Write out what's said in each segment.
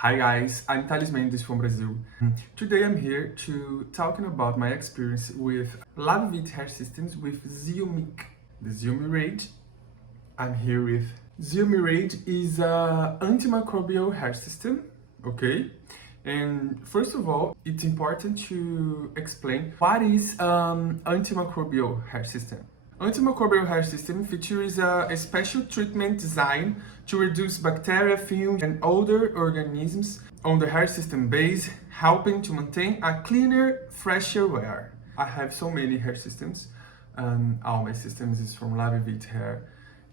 Hi guys, I'm Thales Mendes from Brazil. Today I'm here to talking about my experience with LaVivid hair systems with the ZeoMirage. I'm here with ZeoMirage is a antimicrobial hair system, okay? And first of all, it's important to explain what is antimicrobial hair system. Antimicrobial hair system features a special treatment designed to reduce bacteria, fumes, and other organisms on the hair system base, helping to maintain a cleaner, fresher wear. I have so many hair systems. All my systems is from LaVivid hair,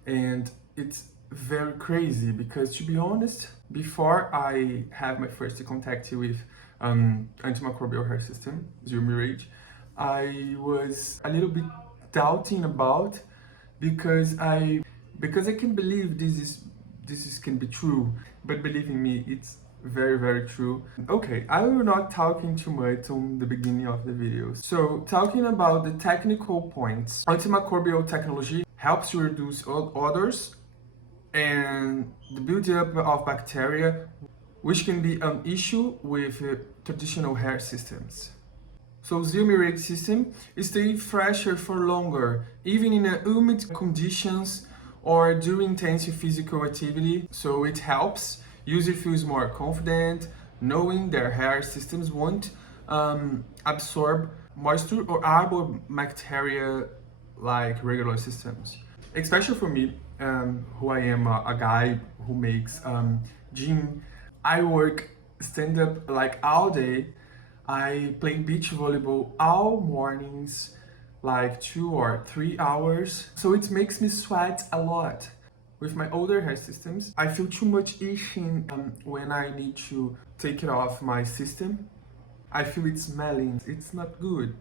and it's very crazy because, to be honest, before I have my first contact with antimicrobial hair system, ZeoMirage, I was a little bit doubting about because I can believe this can be true, but believing me, it's very true. Okay, I will not talking too much on the beginning of the video. So talking about the technical points, antimicrobial technology helps to reduce odors and the buildup of bacteria, which can be an issue with traditional hair systems. So ZeoMirage system stays fresher for longer, even in humid conditions or during intense physical activity. So it helps user feels more confident knowing their hair systems won't absorb moisture or harbor bacteria like regular systems. Especially for me, who I am a guy who makes gym. I work stand up like all day. I play beach volleyball all mornings, like 2 or 3 hours. So it makes me sweat a lot. With my older hair systems, I feel too much itching when I need to take it off my system. I feel it smelling, it's not good.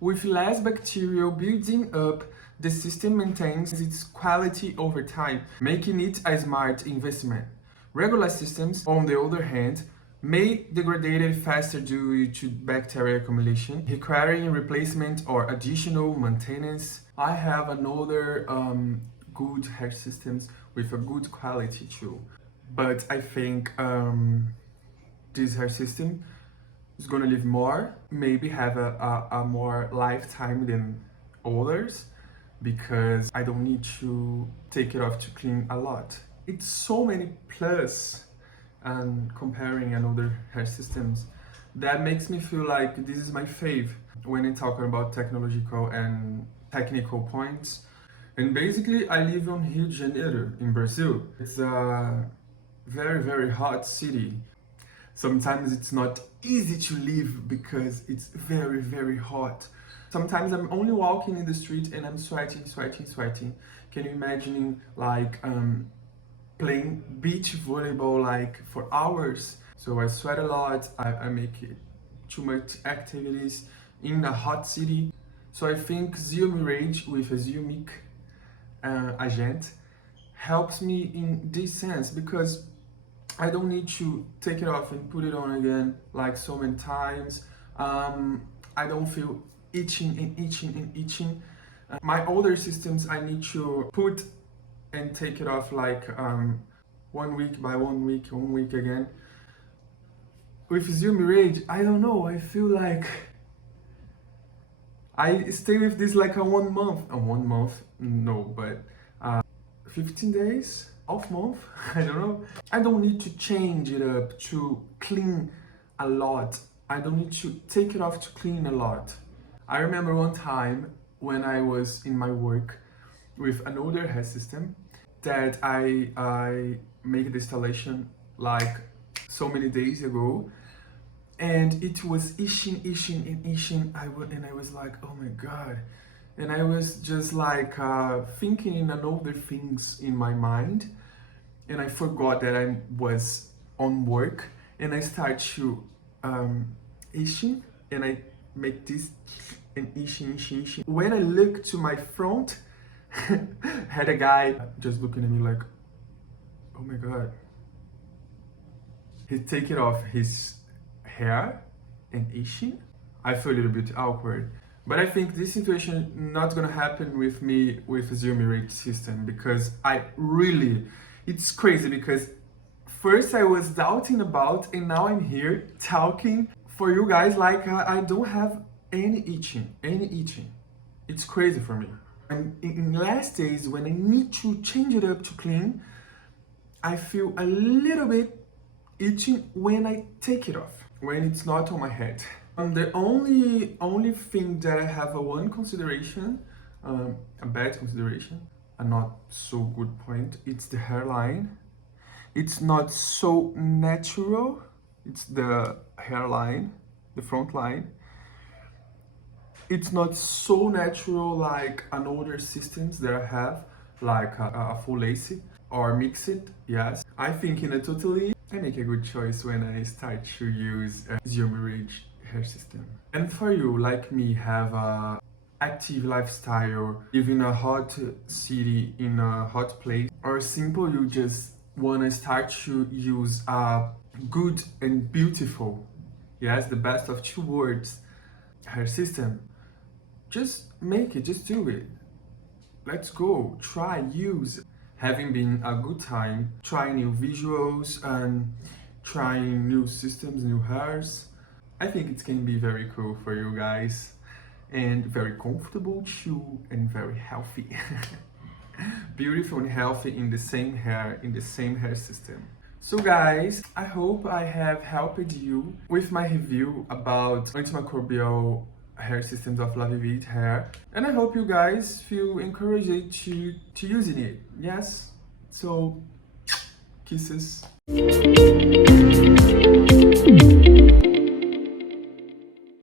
With less bacteria building up, the system maintains its quality over time, making it a smart investment. Regular systems, on the other hand, may degrade faster due to bacterial accumulation, requiring replacement or additional maintenance. I have another good hair systems with a good quality too, but I think this hair system is gonna live more, maybe have a more lifetime than others, because I don't need to take it off to clean a lot. It's so many plus and comparing another hair systems that makes me feel like this is my fave when I'm talking about technological and technical points. And basically I live on Rio de Janeiro in Brazil. It's a very hot city. Sometimes it's not easy to live because it's very hot. Sometimes I'm only walking in the street and I'm sweating. Can you imagine like playing beach volleyball like for hours? So I sweat a lot, I make too much activities in a hot city. So I think ZeoMirage with a ZeoMic agent helps me in this sense, because I don't need to take it off and put it on again like so many times. I don't feel itching. My older systems I need to put and take it off like 1 week by 1 week, 1 week again. With ZeoMirage, I don't know, I feel like I stay with this like a 1 month. 1 month? No, but 15 days? Half month? I don't know. I don't need to change it up to clean a lot. I don't need to take it off to clean a lot. I remember one time when I was in my work with an older hair system that I made the installation like so many days ago, and it was itching. And I was like, oh my god. And I was just like thinking in another things in my mind, and I forgot that I was on work, and I start to itching, and I make this and itching. When I look to my front, had a guy just looking at me like, oh my god. He take it off his hair and itching. I feel a little bit awkward. But I think this situation not gonna happen with me with a ZeoMirage system, because it's crazy, because first I was doubting about, and now I'm here talking for you guys like I don't have any itching. It's crazy for me. And in last days when I need to change it up to clean, I feel a little bit itching when I take it off, when it's not on my head. The only thing that I have one consideration, a bad consideration, a not so good point, it's the hairline. It's not so natural. It's the hairline, the front line. It's not so natural like an older systems that I have, like a full lacy or mix it. Yes, I think in a totally I make a good choice when I start to use ZeoMirage hair system. And for you, like me, have a active lifestyle, live in a hot city, in a hot place, or simple, you just wanna start to use a good and beautiful, yes, the best of two worlds, hair system, just make it, just do it. Let's go, try, use. Having been a good time, trying new visuals and trying new systems, new hairs. I think it can be very cool for you guys and very comfortable too and very healthy. Beautiful and healthy in the same hair system. So guys, I hope I have helped you with my review about antimicrobial hair systems of LaVivid hair, and I hope you guys feel encouraged to using it. Yes, so kisses.